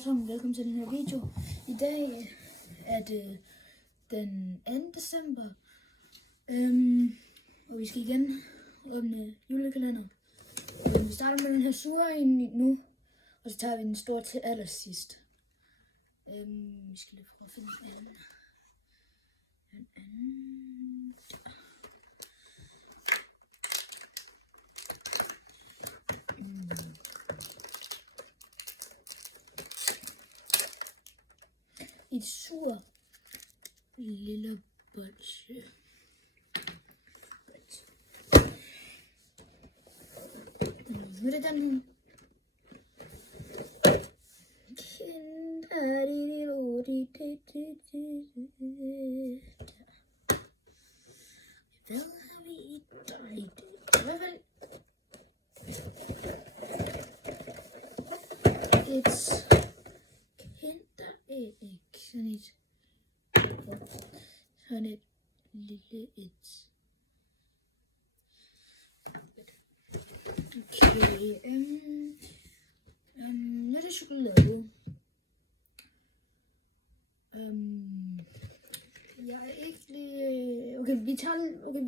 alle sammen, velkommen til den her video. I dag er det den 2. december, og vi skal igen åbne julekalender. Vi starter med den her sure ind nu, og så tager vi den store til allersidst. Vi skal lige prøve at finde den anden. Et sur lille bolsje. Nu er det den her. Hvad har vi i dag? Et kinderæg. Sådan et lille et. Okay, nu er det chokolade. Jeg er ikke lige... Okay, vi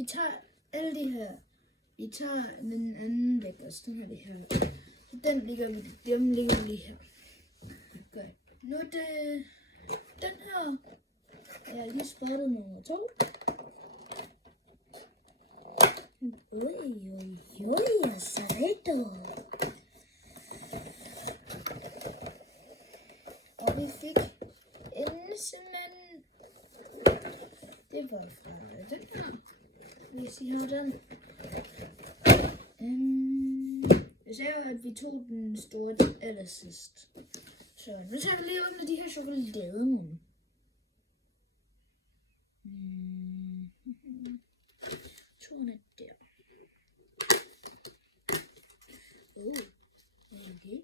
tager alle de her. Vi tager den anden lækkerste, den her, det her. Så dem ligger vi lige her. Godt. Nu er det den her. Jeg har lige spottet nummer 2. Oj, sejt. Og vi fik en simpelthen... Det var fra den her. Hvis I har den. Jeg sagde jo, at vi tog den store til allersidst. Så nu tager vi lige ud med de her chokolademåne. Tornet der. Okay.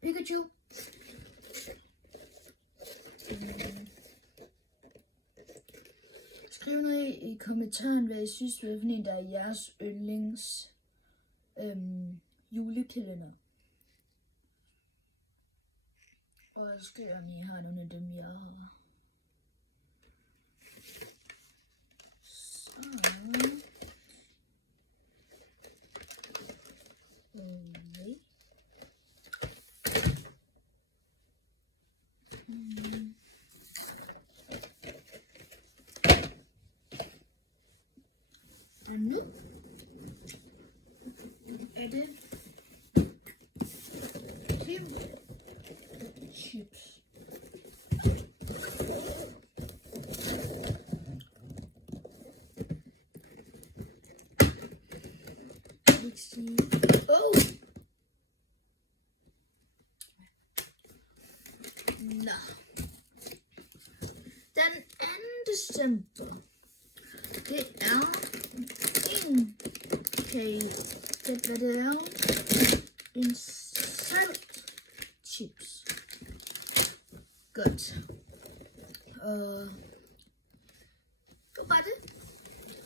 Pikachu. Skriv ned i kommentaren, hvad I synes, hvilken en der er jeres yndlings julekalender. Og jeg skal gøre, om I har nogle af dem, jeg har. Så. Okay. Og nu er det chips. Oh! Nå. Den 2. december. Det er en kage. Det er en salt chips. Godt. Det var det.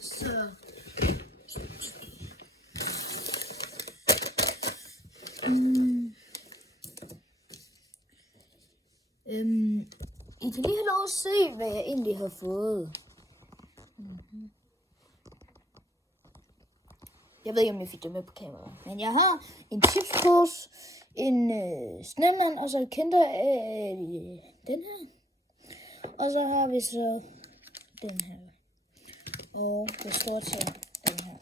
Så. I kan lige have lov at se, hvad jeg egentlig har fået. Jeg ved ikke, om jeg fik det med på kamera. Men jeg har en chipspose, en snemand, og så et den her. Og så har vi så den her. Og det står til den her.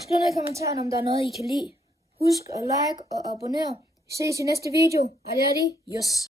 Skriv ned i kommentarerne, om der er noget, I kan lide. Husk at like og abonnere. Vi ses i næste video. Adios.